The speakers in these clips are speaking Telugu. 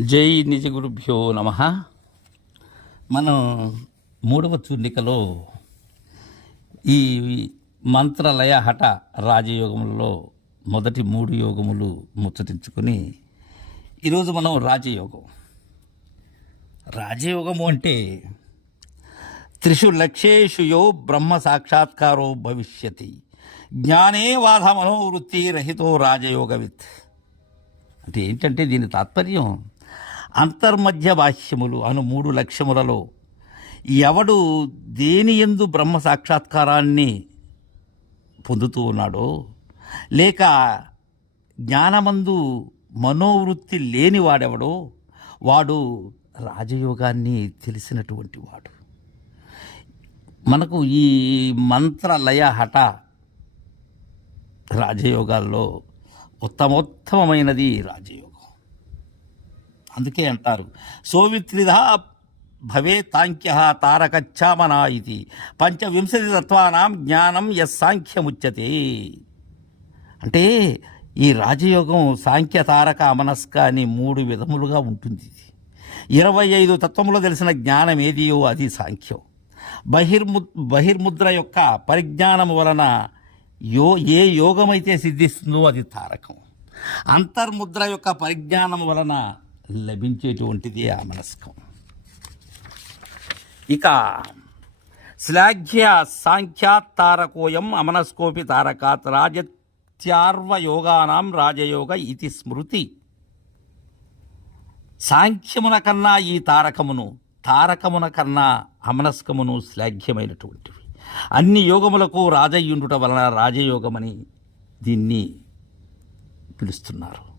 జై నిజ గురుభ్యో నమ. మనం మూడవ చూర్ణికలో ఈ మంత్రలయ హఠ రాజయోగములలో మొదటి మూడు యోగములు ముచ్చటించుకొని ఈరోజు మనం రాజయోగం. రాజయోగము అంటే త్రిషు లక్ష్యేషు యో బ్రహ్మ సాక్షాత్కారో భవిష్యతి. జ్ఞానే వాధ మనోవృత్తి రహితో రాజయోగవిత్. అంటే ఏంటంటే దీని తాత్పర్యం అంతర్మధ్య భాష్యములు అను మూడు లక్ష్యములలో ఎవడు దేని ఎందు బ్రహ్మ సాక్షాత్కారాన్ని పొందుతూ ఉన్నాడో లేక జ్ఞానమందు మనోవృత్తి లేని వాడెవడో వాడు రాజయోగాన్ని తెలిసినటువంటి వాడు. మనకు ఈ మంత్రలయ హఠ రాజయోగాల్లో ఉత్తమోత్తమమైనది రాజయోగం. అందుకే అంటారు. సోవిత్రిధ భవే తాంక్య తారకచ్చామనా ఇది. పంచవింశతి తత్వానాం జ్ఞానం యస్సాంఖ్యముచ్యతే అంటే ఈ రాజయోగం సాంఖ్య తారక అమనస్క అని మూడు విధములుగా ఉంటుంది ఇరవై ఐదు తత్వములో తెలిసిన జ్ఞానం ఏదియో అది సాంఖ్యం. బహిర్ము బహిర్ముద్ర యొక్క పరిజ్ఞానం వలన యో ఏ యోగమైతే సిద్ధిస్తుందో అది తారకం. అంతర్ముద్ర యొక్క పరిజ్ఞానం వలన లభించేటువంటిది ఆ మనస్కం. ఇక శ్లాఘ్య సాంఖ్యాత్ తారకోయం అమనస్కోపి తారకాత్ రాజత్యార్వ యోగానాం రాజయోగ ఇది స్మృతి. సాంఖ్యమున కన్నా ఈ తారకమును తారకమున కన్నా అమనస్కమును శ్లాఘ్యమైనటువంటివి. అన్ని యోగములకు రాజయ్యుండుట వలన రాజయోగమని దీన్ని పిలుస్తున్నారు.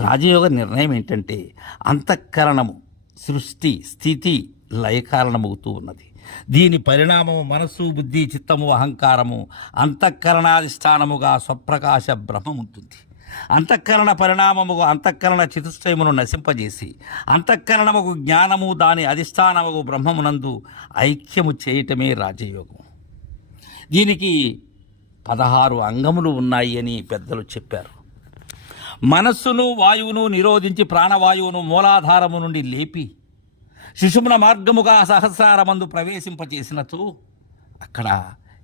రాజయోగ నిర్ణయం ఏంటంటే అంతఃకరణము సృష్టి స్థితి లయకారణమవుతూ ఉన్నది. దీని పరిణామము మనస్సు బుద్ధి చిత్తము అహంకారము అంతఃకరణాధిష్టానముగా స్వప్రకాశ బ్రహ్మం ఉంటుంది అంతఃకరణ పరిణామముగు అంతఃకరణ చతుష్టయమును నశింపజేసి అంతఃకరణముకు జ్ఞానము దాని అధిష్టానముకు బ్రహ్మమునందు ఐక్యము చేయటమే రాజయోగం. దీనికి పదహారు అంగములు ఉన్నాయి అని పెద్దలు చెప్పారు. మనస్సును వాయువును నిరోధించి ప్రాణవాయువును మూలాధారము నుండి లేపి శిశుమున మార్గముగా సహస్రారమందు ప్రవేశింపచేసినచో అక్కడ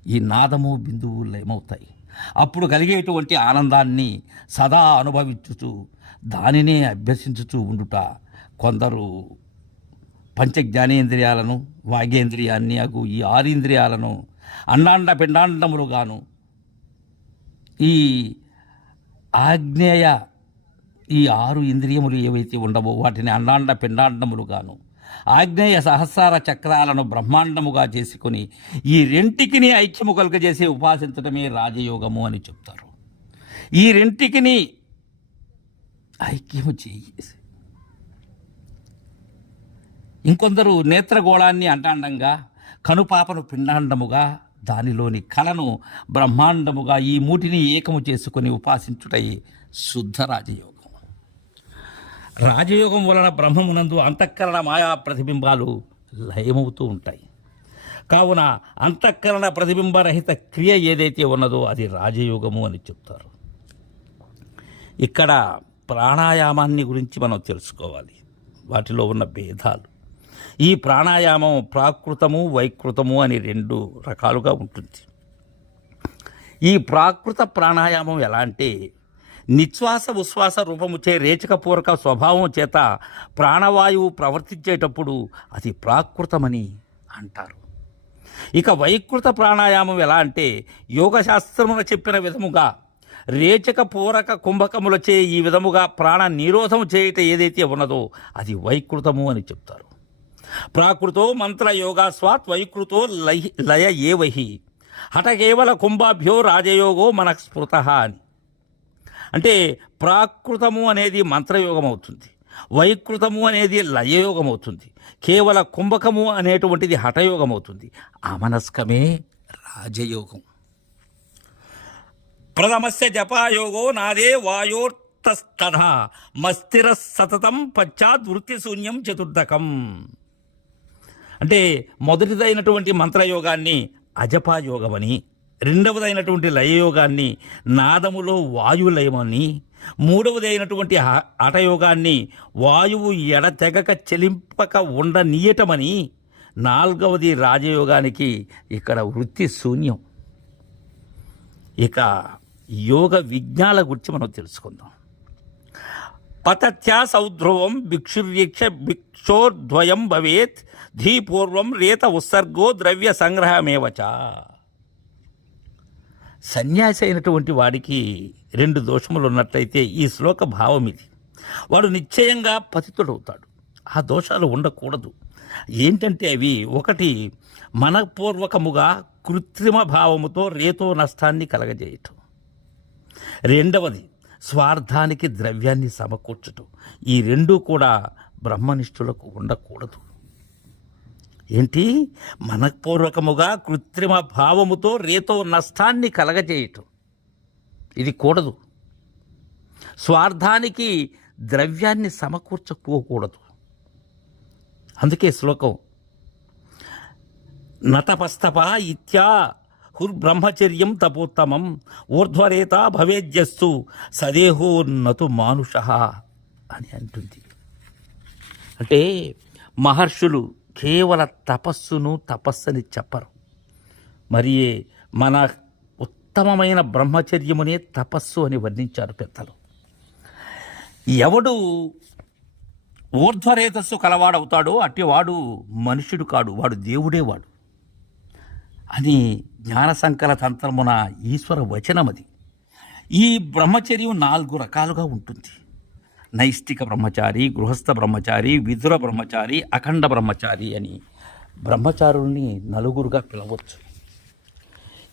ఈ నాదము బిందువు లయమవుతాయి అప్పుడు కలిగేటువంటి ఆనందాన్ని సదా అనుభవించుచు దానినే అభ్యసించుచూ ఉండుట కొందరు పంచ జ్ఞానేంద్రియాలను వాగేంద్రియాన్ని అగు ఈ ఆరింద్రియాలను అన్నాండ పిండాండములుగాను ఈ ఆగ్నేయ ఈ ఆరు ఇంద్రియములు ఏవైతే ఉండవో వాటిని అండాండ పిండాండములుగాను ఆగ్నేయ సహస్రార చక్రాలను బ్రహ్మాండముగా చేసుకుని ఈ రెంటికిని ఐక్యము కలుగజేసి ఉపాసించడమే రాజయోగము అని చెప్తారు. ఈ రెంటికిని ఐక్యము చేసి ఇంకొందరు నేత్రగోళాన్ని అండాండంగా కనుపాపను పిండాండముగా దానిలోని కళను బ్రహ్మాండముగా ఈ మూటిని ఏకము చేసుకొని ఉపాసించుటై శుద్ధ రాజయోగం. రాజయోగం వలన బ్రహ్మమునందు అంతఃకరణ మాయా ప్రతిబింబాలు లయమవుతూ ఉంటాయి. కావున అంతఃకరణ ప్రతిబింబరహిత క్రియ ఏదైతే ఉన్నదో అది రాజయోగము అని చెప్తారు. ఇక్కడ ప్రాణాయామాన్ని గురించి మనం తెలుసుకోవాలి. వాటిలో ఉన్న భేదాలు ఈ ప్రాణాయామం ప్రాకృతము వైకృతము అని రెండు రకాలుగా ఉంటుంది. ఈ ప్రాకృత ప్రాణాయామం ఎలా అంటే నిశ్వాస ఉశ్వాస రూపముచే రేచకపూర్వక స్వభావం చేత ప్రాణవాయువు ప్రవర్తించేటప్పుడు అది ప్రాకృతమని అంటారు. ఇక వైకృత ప్రాణాయామం ఎలా అంటే యోగశాస్త్రమున చెప్పిన విధముగా రేచక పూరక కుంభకములచే ఈ విధముగా ప్రాణ నిరోధం చేయట ఏదైతే ఉన్నదో అది వైకృతము అని చెప్తారు. ప్రాకృతో మంత్రయోగాస్వాత్ వైకృతో లయ ఏవహి. హఠ కేవల కుంభాభ్యో రాజయోగో మనః స్మృత అని. అంటే ప్రాకృతము అనేది మంత్రయోగం అవుతుంది వైకృతము అనేది లయయోగం అవుతుంది కేవల కుంభకము అనేటువంటిది హఠయోగం అవుతుంది అమనస్కమే రాజయోగం. ప్రథమస్య జపాయోగో నాదే వాయోర్తస్తథ మస్తిర సతతం పశ్చాత్ వృత్తిశూన్యం చతుర్థకం. అంటే మొదటిదైనటువంటి మంత్రయోగాన్ని అజపాయోగమని రెండవదైనటువంటి లయయోగాన్ని నాదములో వాయులయమని మూడవదైనటువంటి అయినటువంటి హ- హఠయోగాన్ని వాయువు ఎడతెగక చెలింపక ఉండనీయటమని నాలుగవది రాజయోగానికి ఇక్కడ వృత్తి శూన్యం. ఇక యోగ విజ్ఞాల గురించి మనం తెలుసుకుందాం. పతథ్యా సౌధ్రువం భిక్షుర్యక్ష భిక్షోర్ద్వయం భవేత్ ధీపూర్వం రేత ఉత్సర్గో ద్రవ్య సంగ్రహమేవచ సన్యాసి అయినటువంటి వాడికి రెండు దోషములు ఉన్నట్లయితే ఈ శ్లోక భావం ఇది. వాడు నిశ్చయంగా పతితుడవుతాడు. ఆ దోషాలు ఉండకూడదు. ఏంటంటే అవి ఒకటి మనపూర్వకముగా కృత్రిమ భావముతో రేతో నష్టాన్ని కలగజేయటం. రెండవది స్వార్థానికి ద్రవ్యాన్ని సమకూర్చటం. ఈ రెండూ కూడా బ్రహ్మనిష్ఠులకు ఉండకూడదు. ఏంటి? మనపూర్వకముగా కృత్రిమ భావముతో రేతో నష్టాన్ని కలగజేయటం. ఇది కూడదు. స్వార్థానికి ద్రవ్యాన్ని సమకూర్చుకోకూడదు అందుకే శ్లోకం నతపస్తప ఇత్యా హుర్బ్రహ్మచర్యం తపోత్తమం. ఊర్ధ్వరేత భవేద్యస్సు సదేహోన్నతు మానుష అని అంటుంది. అంటే మహర్షులు కేవల తపస్సును తపస్సుని చెప్పరు. మరి మన ఉత్తమమైన బ్రహ్మచర్యమునే తపస్సు అని వర్ణించారు పెద్దలు. ఎవడు ఊర్ధ్వరేతస్సు కలవాడవుతాడో అట్టివాడు మనుషుడు కాడు వాడు దేవుడే వాడు అని జ్ఞాన సంకల తంత్రమున ఈశ్వర వచనమది. ఈ బ్రహ్మచర్యం నాలుగు రకాలుగా ఉంటుంది. నైష్టిక బ్రహ్మచారి గృహస్థ బ్రహ్మచారి విధుర బ్రహ్మచారి అఖండ బ్రహ్మచారి అని బ్రహ్మచారుల్ని నలుగురుగా పిలవచ్చు.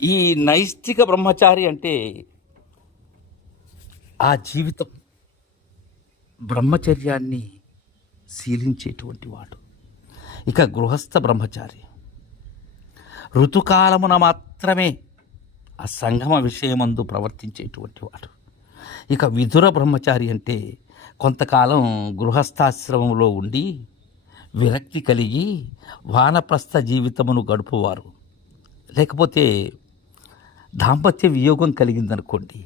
ఈ నైష్టిక బ్రహ్మచారి అంటే ఆ జీవితం బ్రహ్మచర్యాన్ని శీలించేటువంటి వాడు. ఇక గృహస్థ బ్రహ్మచారి. ఋతుకాలమున మాత్రమే ఆ సంగమ విషయమందు ప్రవర్తించేటువంటి వాడు. ఇక విధుర బ్రహ్మచారి అంటే కొంతకాలం గృహస్థాశ్రమంలో ఉండి విరక్తి కలిగి వానప్రస్థ జీవితమును గడుపువారు. లేకపోతే దాంపత్య వియోగం కలిగిందనుకోండి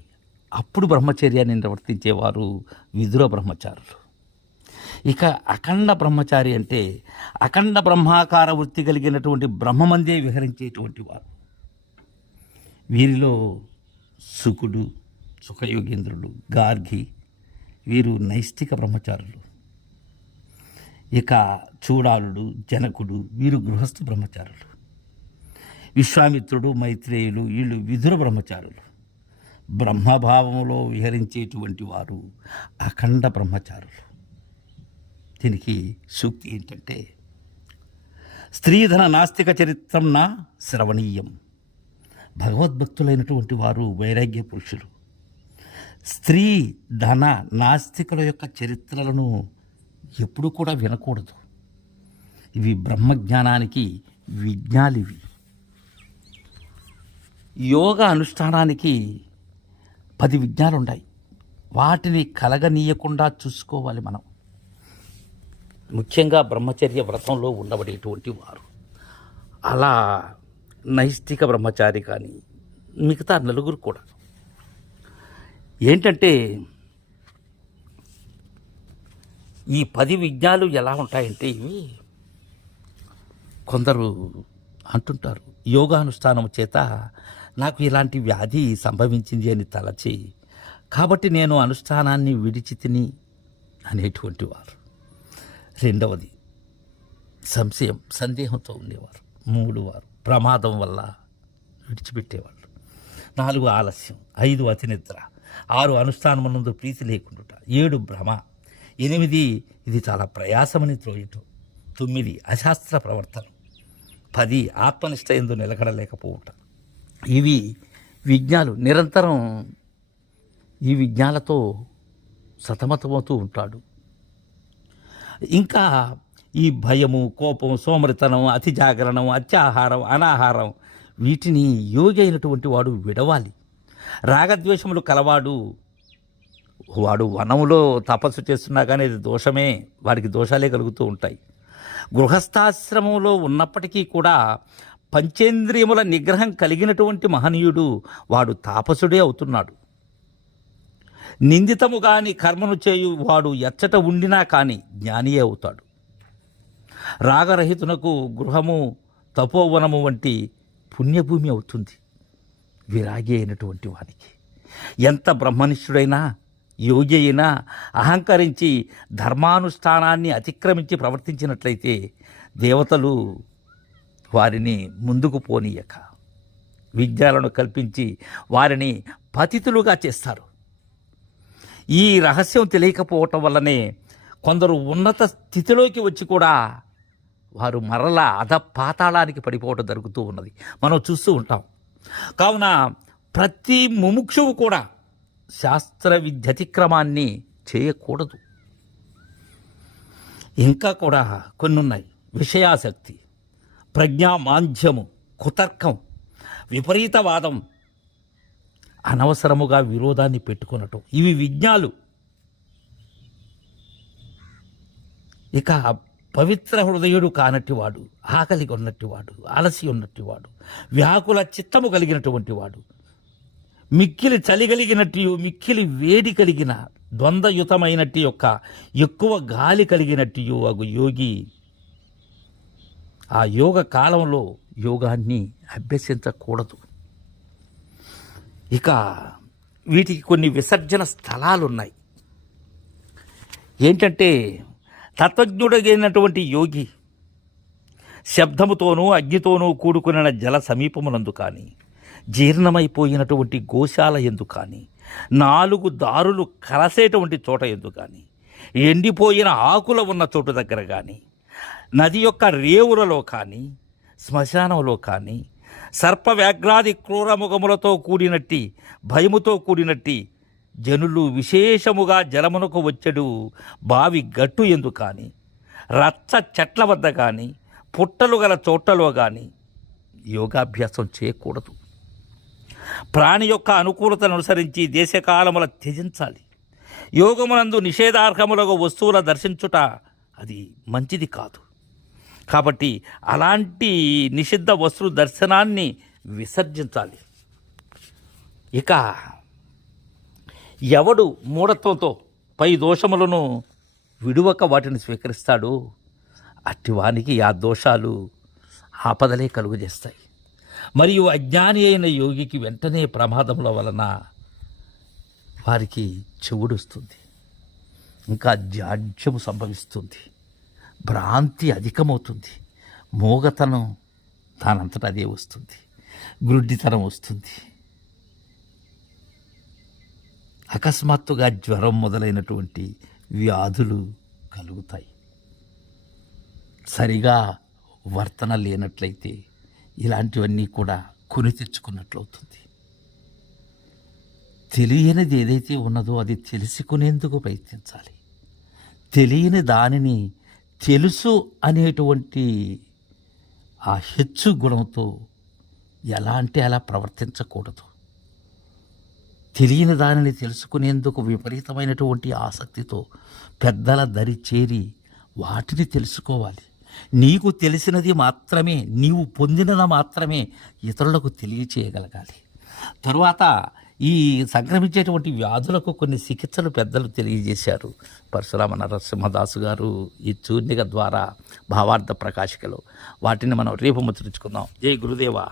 అప్పుడు బ్రహ్మచర్యాన్ని నిర్వర్తించేవారు విధుర బ్రహ్మచారులు. ఇక అఖండ బ్రహ్మచారి అంటే అఖండ బ్రహ్మాకార వృత్తి కలిగినటువంటి బ్రహ్మమందే విహరించేటువంటి వారు వీరిలో సుకుడు సుఖయోగేంద్రుడు గార్గి వీరు నైష్టిక బ్రహ్మచారులు. ఇక చూడాలుడు జనకుడు వీరు గృహస్థ బ్రహ్మచారులు. విశ్వామిత్రుడు మైత్రేయులు వీళ్ళు విధుర బ్రహ్మచారులు. బ్రహ్మభావంలో విహరించేటువంటి వారు అఖండ బ్రహ్మచారులు. దీనికి సూక్తి ఏంటంటే స్త్రీధన నాస్తిక చరిత్రం నా శ్రవణీయం. భగవద్భక్తులైనటువంటి వారు వైరాగ్య పురుషులు. స్త్రీ ధన నాస్తికుల యొక్క చరిత్రలను ఎప్పుడూ కూడా వినకూడదు. ఇవి బ్రహ్మజ్ఞానానికి విజ్ఞాలివి. యోగ అనుష్ఠానానికి పది విజ్ఞాలు ఉన్నాయి వాటిని కలగనీయకుండా చూసుకోవాలి మనం. ముఖ్యంగా బ్రహ్మచర్య వ్రతంలో ఉండబడేటువంటి వారు. అలా నైష్టిక బ్రహ్మచారి కానీ మిగతా నలుగురు కూడా. ఏంటంటే ఈ పది విజ్ఞాలు ఎలా ఉంటాయంటే ఇవి కొందరు అంటుంటారు యోగానుష్ఠానం చేత నాకు ఇలాంటి వ్యాధి సంభవించింది అని తలచి కాబట్టి నేను అనుష్ఠానాన్ని విడిచి తిని అనేటువంటి వారు. రెండవది సంశయం సందేహంతో ఉండేవారు. మూడు వారు ప్రమాదం వల్ల విడిచిపెట్టేవాళ్ళు. నాలుగు ఆలస్యం ఐదు అతినిద్ర ఆరు అనుష్ఠానమునందు ప్రీతి లేకుండుట ఏడు భ్రమ ఎనిమిది ఇది చాలా ప్రయాసమని త్రోయటం తొమ్మిది అశాస్త్ర ప్రవర్తన పది ఆత్మనిష్ట ఎందు నిలకడలేకపోవట. ఇవి విజ్ఞాలు నిరంతరం ఈ విజ్ఞాలతో సతమతమవుతూ ఉంటాడు. ఇంకా ఈ భయము కోపం సోమరితనం అతి జాగరణం అత్యాహారం అనాహారం వీటిని యోగి అయినటువంటి వాడు విడవాలి. రాగద్వేషములు కలవాడు వాడు వనంలో తపస్సు చేస్తున్నా కానీ అది దోషమే వాడికి దోషాలే కలుగుతూ ఉంటాయి. గృహస్థాశ్రమంలో ఉన్నప్పటికీ కూడా పంచేంద్రియముల నిగ్రహం కలిగినటువంటి మహనీయుడు వాడు తాపసుడే అవుతున్నాడు. నిందితము కాని కర్మను చేయు వాడు ఎచ్చట ఉండినా కాని జ్ఞానియే అవుతాడు. రాగరహితునకు గృహము తపోవనము వంటి పుణ్యభూమి అవుతుంది. విరాగి అయినటువంటి వానికి. ఎంత బ్రహ్మనిష్ఠుడైనా యోగి అయినా అహంకరించి ధర్మానుష్ఠానాన్ని అతిక్రమించి ప్రవర్తించినట్లయితే దేవతలు వారిని ముందుకు పోనీయక. విద్యలను కల్పించి వారిని పతితులుగా చేస్తారు. ఈ రహస్యం తెలియకపోవటం వల్లనే కొందరు ఉన్నత స్థితిలోకి వచ్చి కూడా వారు మరలా అధ పాతాళానికి పడిపోవటం జరుగుతూ ఉన్నది. మనం చూస్తూ ఉంటాం. కావున ప్రతి ముముక్షువు కూడా శాస్త్ర విద్యతిక్రమాన్ని చేయకూడదు. ఇంకా కూడా కొన్ని ఉన్నాయి విషయాసక్తి ప్రజ్ఞామాంధ్యము కుతర్కం విపరీతవాదం అనవసరముగా విరోధాన్ని పెట్టుకునటం ఇవి విజ్ఞాలు. ఇక పవిత్ర హృదయుడు కానట్టివాడు ఆకలి ఉన్నట్టివాడు అలసి ఉన్నట్టివాడు వ్యాకుల చిత్తము కలిగినటువంటి వాడు. మిక్కిలి చలి కలిగినట్టు మిక్కిలి వేడి కలిగిన ద్వంద్వయుతమైనట్టు యొక్క ఎక్కువ గాలి కలిగినట్టు అగు యోగి ఆ యోగ కాలంలో యోగాన్ని అభ్యసించకూడదు. ఇక వీటికి కొన్ని విసర్జన స్థలాలు ఉన్నాయి ఏంటంటే తత్వజ్ఞుడైనటువంటి యోగి శబ్దముతోనూ అగ్నితోనూ కూడుకున్న జల సమీపమునందు కానీ జీర్ణమైపోయినటువంటి గోశాల ఎందు కానీ నాలుగు దారులు కలసేటువంటి చోట ఎందు కానీ ఎండిపోయిన ఆకుల ఉన్న చోటు దగ్గర కానీ నది యొక్క రేవులలో కానీ శ్మశానంలో కానీ సర్ప వ్యాఘ్రాది క్రూరముఖములతో కూడినట్టి భయముతో కూడినట్టి జనులు విశేషముగా జలమునకు వచ్చడు బావి గట్టు ఎందు కానీ రచ్చ చెట్ల వద్ద కానీ పుట్టలు గల చోట్లలో కానీ యోగాభ్యాసం చేయకూడదు. ప్రాణి యొక్క అనుకూలతను అనుసరించి దేశకాలముల త్యజించాలి. యోగమునందు నిషేధార్హములకు వస్తువుల దర్శించుట అది మంచిది కాదు. కాబట్టి అలాంటి నిషిద్ధ వస్తు దర్శనాన్ని విసర్జించాలి. ఇక ఎవడు మూఢత్వంతో పై దోషములను విడువక వాటిని స్వీకరిస్తాడో అట్టివానికి ఆ దోషాలు ఆపదలే కలుగజేస్తాయి. మరియు అజ్ఞాని అయిన యోగికి వెంటనే ప్రమాదముల వలన వారికి చెవుడొస్తుంది. ఇంకా జాడ్యము సంభవిస్తుంది. భ్రాంతి అధికమవుతుంది. మూగతనం దానంతటా అదే వస్తుంది. గ్రుడ్డితనం వస్తుంది. అకస్మాత్తుగా జ్వరం మొదలైనటువంటి వ్యాధులు కలుగుతాయి. సరిగా వర్తన లేనట్లయితే ఇలాంటివన్నీ కూడా కొని తెచ్చుకున్నట్లవుతుంది. తెలియనిది ఏదైతే ఉన్నదో అది తెలుసుకునేందుకు ప్రయత్నించాలి. తెలియని దానిని తెలుసు అనేటువంటి ఆ హెచ్చు గుణంతో ఎలా అంటే అలా ప్రవర్తించకూడదు. తెలియని దానిని తెలుసుకునేందుకు విపరీతమైనటువంటి ఆసక్తితో పెద్దల దరి చేరి వాటిని తెలుసుకోవాలి. నీకు తెలిసినది మాత్రమే నీవు పొందినది మాత్రమే ఇతరులకు తెలియచేయగలగాలి. తరువాత ఈ సంక్రమించేటువంటి వ్యాధులకు కొన్ని చికిత్సలు పెద్దలు తెలియజేశారు. పరశురామ నరసింహదాసు గారు ఈ చూర్ణిక ద్వారా భావార్థ ప్రకాశికలు. వాటిని మనం రేపు ముద్రించుకుందాం. జై గురుదేవా.